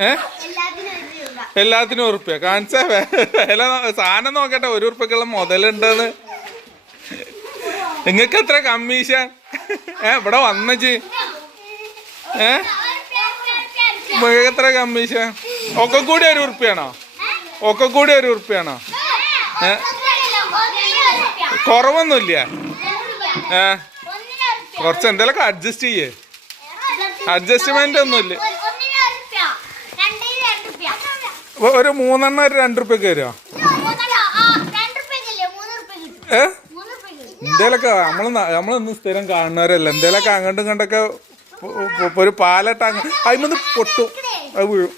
ഏ? എല്ലാത്തിനും ഉറുപ്പിയ. കാണിച്ച വില സാധനം നോക്കട്ടെ ഒരു ഉറുപ്പ്യക്കുള്ള മുതലുണ്ടെന്ന്. നിങ്ങക്ക് എത്ര കമ്മീഷൻ? ഏ ഇവിടെ വന്നച്ചി ഏ? നിങ്ങൾക്ക് എത്ര കമ്മീഷൻ? ഒക്കെ കൂടി ഒരു ഉറുപ്പ്യാണോ? ഒക്കെ കൂടി ഒരു ഉറുപ്പ്യാണോ? ഏ? കുറവൊന്നുമില്ല. ഏ? കുറച്ച് എന്തെങ്കിലും അഡ്ജസ്റ്റ് ചെയ്യേ. അഡ്ജസ്റ്റ്മെന്റ് ഒന്നുമില്ല. ഒരു മൂന്നെണ്ണം ഒരു രണ്ട് ഉറുപ്പ്യക്ക് വരുമോ ഏ? എന്തേലൊക്കെ നമ്മൾ ന- നമ്മളൊന്നും സ്ഥിരം കാണുന്നവരല്ല. എന്തേലൊക്കെ അങ്ങോട്ടും പൊ- ഒരു പാലട്ട അതിമന്ന് പൊട്ടു. അത് വീഴും.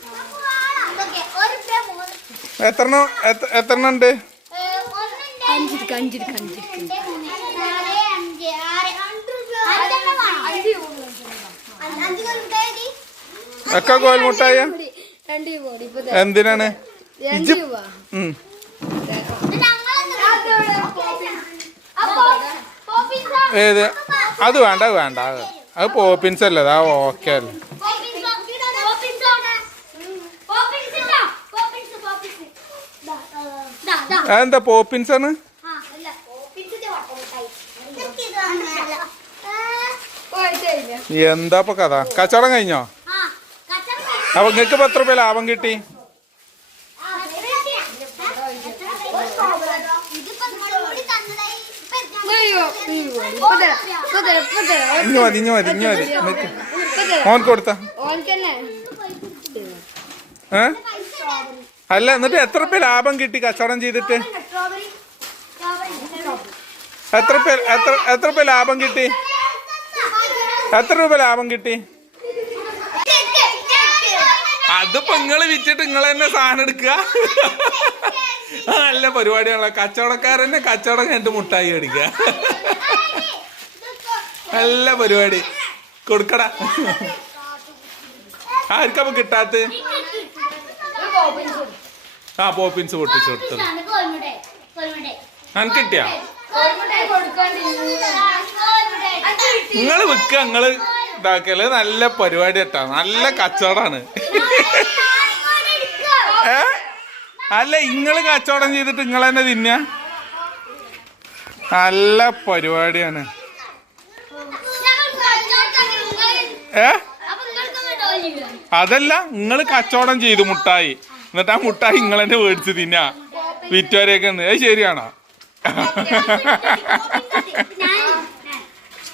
എത്രണ്ണം? എത്ര- എത്രണ്ണം ഉണ്ട്? ഒക്കെ കോൽമുട്ടായ? എന്തിനാണ്. ഏത്? അത് വേണ്ട അത് വേണ്ട. അത് അത് പോപ്പിൻസ് അല്ലേ? അതാ ഓക്കെ അല്ലേ? എന്താ പോപ്പിൻസ് ആണ്? എന്താ ഇപ്പൊ കഥ? കച്ചവടം കഴിഞ്ഞോ? അപ്പൊ നിങ്ങൾക്ക് എത്ര രൂപ ലാഭം കിട്ടി? ഇഞ്ഞു മതി ഇഞ്ഞു മതി ഇഞ്ഞു മതി. തരാം. കൊടുത്ത. ഏ? അല്ല എന്നിട്ട് എത്ര രൂപ ലാഭം കിട്ടി കച്ചവടം ചെയ്തിട്ട്? എത്ര എത്ര എത്ര രൂപ ലാഭം കിട്ടി? എത്ര രൂപ ലാഭം കിട്ടി? അതിപ്പോ നിങ്ങൾ വിറ്റിട്ട് നിങ്ങൾ തന്നെ സാധനം എടുക്കുക. നല്ല പരിപാടിയാണല്ലോ. കച്ചവടക്കാരന്നെ കച്ചവടം കഴിഞ്ഞിട്ട് മുട്ടായി അടിക്കുക നല്ല പരിപാടി. കൊടുക്കടാ. ആർക്കപ്പൊ കിട്ടാത്ത? ആ പോപ്പിൻസ് പൊട്ടിച്ചു കൊടുത്തത്. അനക്ക് കിട്ടിയാ? നിങ്ങൾ വിൽക്കുക നിങ്ങൾ. ഇതാക്കൽ നല്ല പരിപാടി കേട്ടാ. നല്ല കച്ചവടാണ്. ഏ? അല്ല ഇങ്ങൾ കച്ചവടം ചെയ്തിട്ട് നിങ്ങൾ തന്നെ തിന്ന? നല്ല പരിപാടിയാണ്. ഏ? അതല്ല നിങ്ങൾ കച്ചവടം ചെയ്തു മുട്ടായി. എന്നിട്ട് ആ മുട്ടായി നിങ്ങൾ തന്നെ മേടിച്ച് തിന്നാ. വിറ്റുവരെയൊക്കെ അത് ശരിയാണോ?